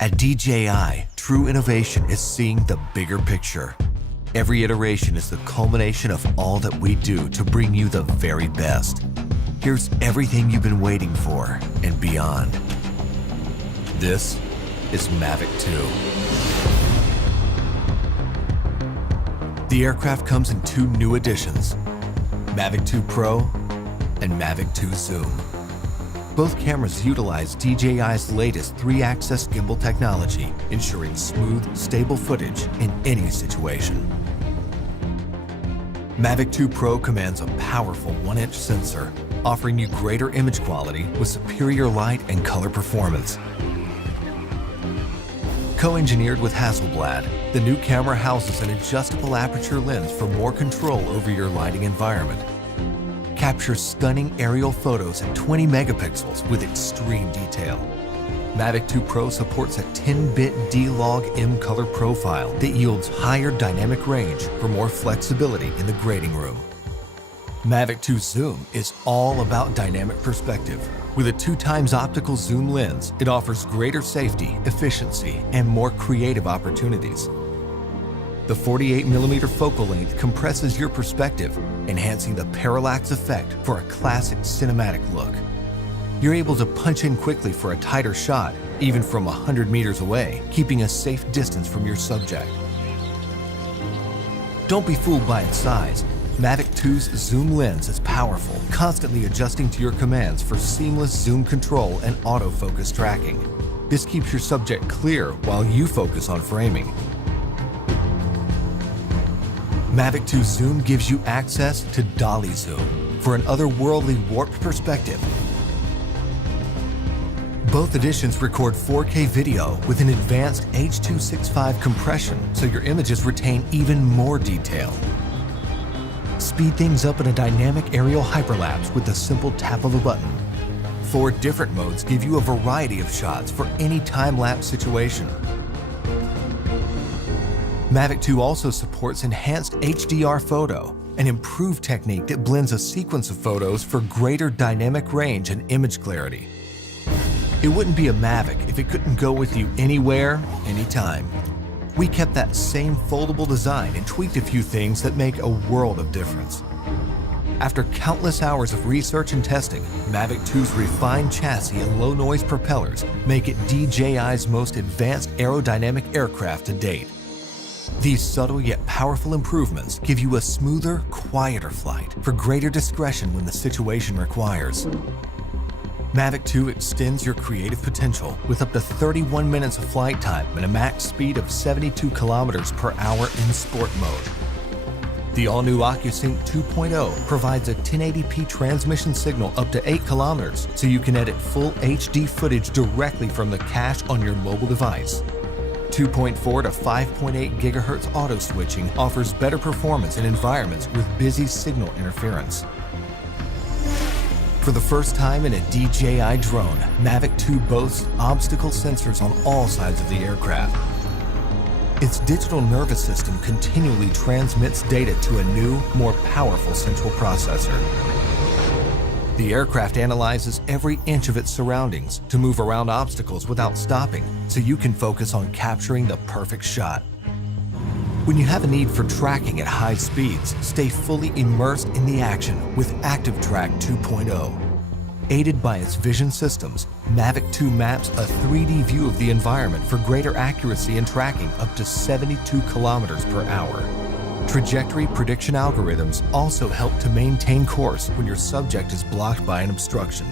At DJI, true innovation is seeing the bigger picture. Every iteration is the culmination of all that we do to bring you the very best. Here's everything you've been waiting for and beyond. This is Mavic 2. The aircraft comes in two new editions, Mavic 2 Pro and Mavic 2 Zoom. Both cameras utilize DJI's latest 3-axis gimbal technology, ensuring smooth, stable footage in any situation. Mavic 2 Pro commands a powerful 1-inch sensor, offering you greater image quality with superior light and color performance. Co-engineered with Hasselblad, the new camera houses an adjustable aperture lens for more control over your lighting environment. Captures stunning aerial photos at 20 megapixels with extreme detail. Mavic 2 Pro supports a 10-bit D-Log M color profile that yields higher dynamic range for more flexibility in the grading room. Mavic 2 Zoom is all about dynamic perspective. With a 2x optical zoom lens, it offers greater safety, efficiency, and more creative opportunities. The 48mm focal length compresses your perspective, enhancing the parallax effect for a classic cinematic look. You're able to punch in quickly for a tighter shot, even from 100 meters away, keeping a safe distance from your subject. Don't be fooled by its size. Mavic 2's zoom lens is powerful, constantly adjusting to your commands for seamless zoom control and autofocus tracking. This keeps your subject clear while you focus on framing. Mavic 2 Zoom gives you access to dolly zoom for an otherworldly warped perspective. Both editions record 4K video with an advanced H.265 compression, so your images retain even more detail. Speed things up in a dynamic aerial hyperlapse with the simple tap of a button. 4 different modes give you a variety of shots for any time-lapse situation. Mavic 2 also supports enhanced HDR photo, an improved technique that blends a sequence of photos for greater dynamic range and image clarity. It wouldn't be a Mavic if it couldn't go with you anywhere, anytime. We kept that same foldable design and tweaked a few things that make a world of difference. After countless hours of research and testing, Mavic 2's refined chassis and low-noise propellers make it DJI's most advanced aerodynamic aircraft to date. These subtle yet powerful improvements give you a smoother, quieter flight for greater discretion when the situation requires. Mavic 2 extends your creative potential with up to 31 minutes of flight time and a max speed of 72 kilometers per hour in sport mode. The all-new OcuSync 2.0 provides a 1080p transmission signal up to 8 kilometers, so you can edit full HD footage directly from the cache on your mobile device. 2.4 to 5.8 GHz auto switching offers better performance in environments with busy signal interference. For the first time in a DJI drone, Mavic 2 boasts obstacle sensors on all sides of the aircraft. Its digital nervous system continually transmits data to a new, more powerful central processor. The aircraft analyzes every inch of its surroundings to move around obstacles without stopping, so you can focus on capturing the perfect shot. When you have a need for tracking at high speeds, stay fully immersed in the action with Active Track 2.0. Aided by its vision systems, Mavic 2 maps a 3D view of the environment for greater accuracy and tracking up to 72 kilometers per hour. Trajectory prediction algorithms also help to maintain course when your subject is blocked by an obstruction.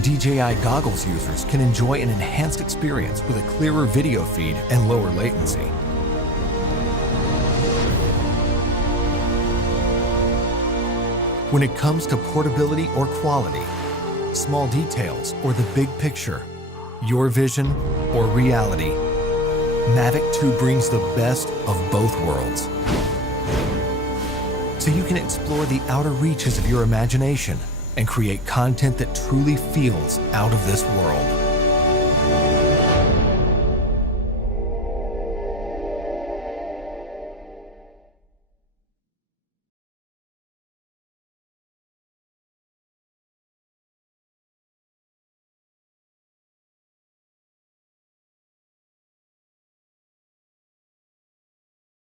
DJI goggles users can enjoy an enhanced experience with a clearer video feed and lower latency. When it comes to portability or quality, small details or the big picture, your vision or reality, Mavic 2 brings the best of both worlds. So you can explore the outer reaches of your imagination and create content that truly feels out of this world.